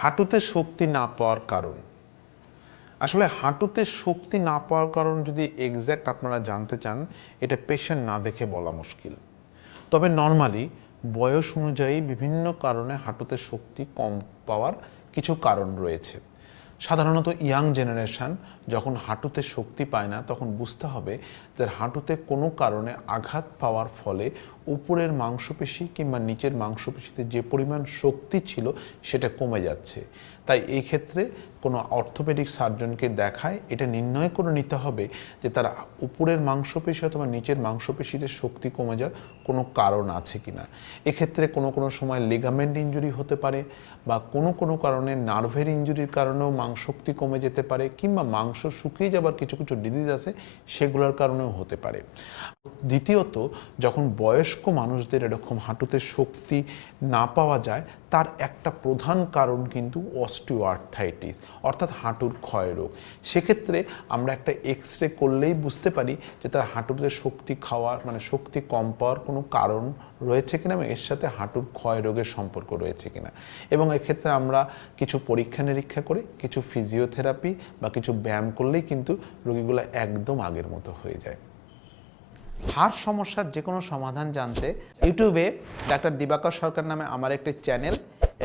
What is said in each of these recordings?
হাঁটুতে শক্তি না পাওয়ার কারণ। আসলে হাঁটুতে শক্তি না পাওয়ার কারণ যদি এক্স্যাক্ট আপনারা জানতে চান, এটা পেশেন্ট না দেখে বলা মুশকিল। তবে নর্মালি বয়স অনুযায়ী বিভিন্ন কারণে হাঁটুতে শক্তি কম পাওয়ার কিছু কারণ রয়েছে। সাধারণত ইয়াং জেনারেশন যখন হাঁটুতে শক্তি পায় না, তখন বুঝতে হবে যে হাঁটুতে কোনো কারণে আঘাত পাওয়ার ফলে উপরের মাংসপেশি কিংবা নিচের মাংসপেশিতে যে পরিমাণ শক্তি ছিল সেটা কমে যাচ্ছে। তাই এই ক্ষেত্রে কোনো অর্থোপেডিক সার্জনকে দেখায় এটা নির্ণয় করে নিতে হবে যে তার উপরের মাংসপেশি অথবা নিচের মাংসপেশিতে শক্তি কমে যাওয়ার কোনো কারণ আছে কিনা। এক্ষেত্রে কোনো সময় লিগামেন্ট ইনজুরি হতে পারে বা কোনো কারণে নার্ভের ইনজুরির কারণেও শক্তি কমে যেতে পারে, কিংবা মাংস শুকিয়ে যাবার কিছু ডিজিজ আছে সেগুলোর কারণেও হতে পারে। দ্বিতীয়ত, যখন বয়স্ক মানুষদের এরকম হাঁটুতে শক্তি না পাওয়া যায়, তার একটা প্রধান কারণ কিন্তু অস্টিওআর্থ্রাইটিস অর্থাৎ হাঁটুর ক্ষয়রোগ। সেক্ষেত্রে আমরা একটা এক্স রে করলেই বুঝতে পারি যে তার হাঁটুতে শক্তি কম পাওয়ার কোনো কারণ রয়েছে কিনা এবং এর সাথে হাঁটুর ক্ষয়রোগের সম্পর্ক রয়েছে কিনা। এবং এক্ষেত্রে আমরা কিছু পরীক্ষা নিরীক্ষা করে কিছু ফিজিওথেরাপি বা কিছু ব্যায়াম করলেই কিন্তু রোগীগুলো একদম আগের মতো হয়ে যায়। হাড় সমস্যার যে কোনো সমাধান জানতে ইউটিউবে ডাক্তার দিবাকর সরকার নামে আমার একটি চ্যানেল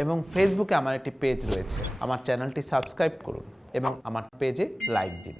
এবং ফেসবুকে আমার একটি পেজ রয়েছে। আমার চ্যানেলটি সাবস্ক্রাইব করুন এবং আমার পেজে লাইক দিন।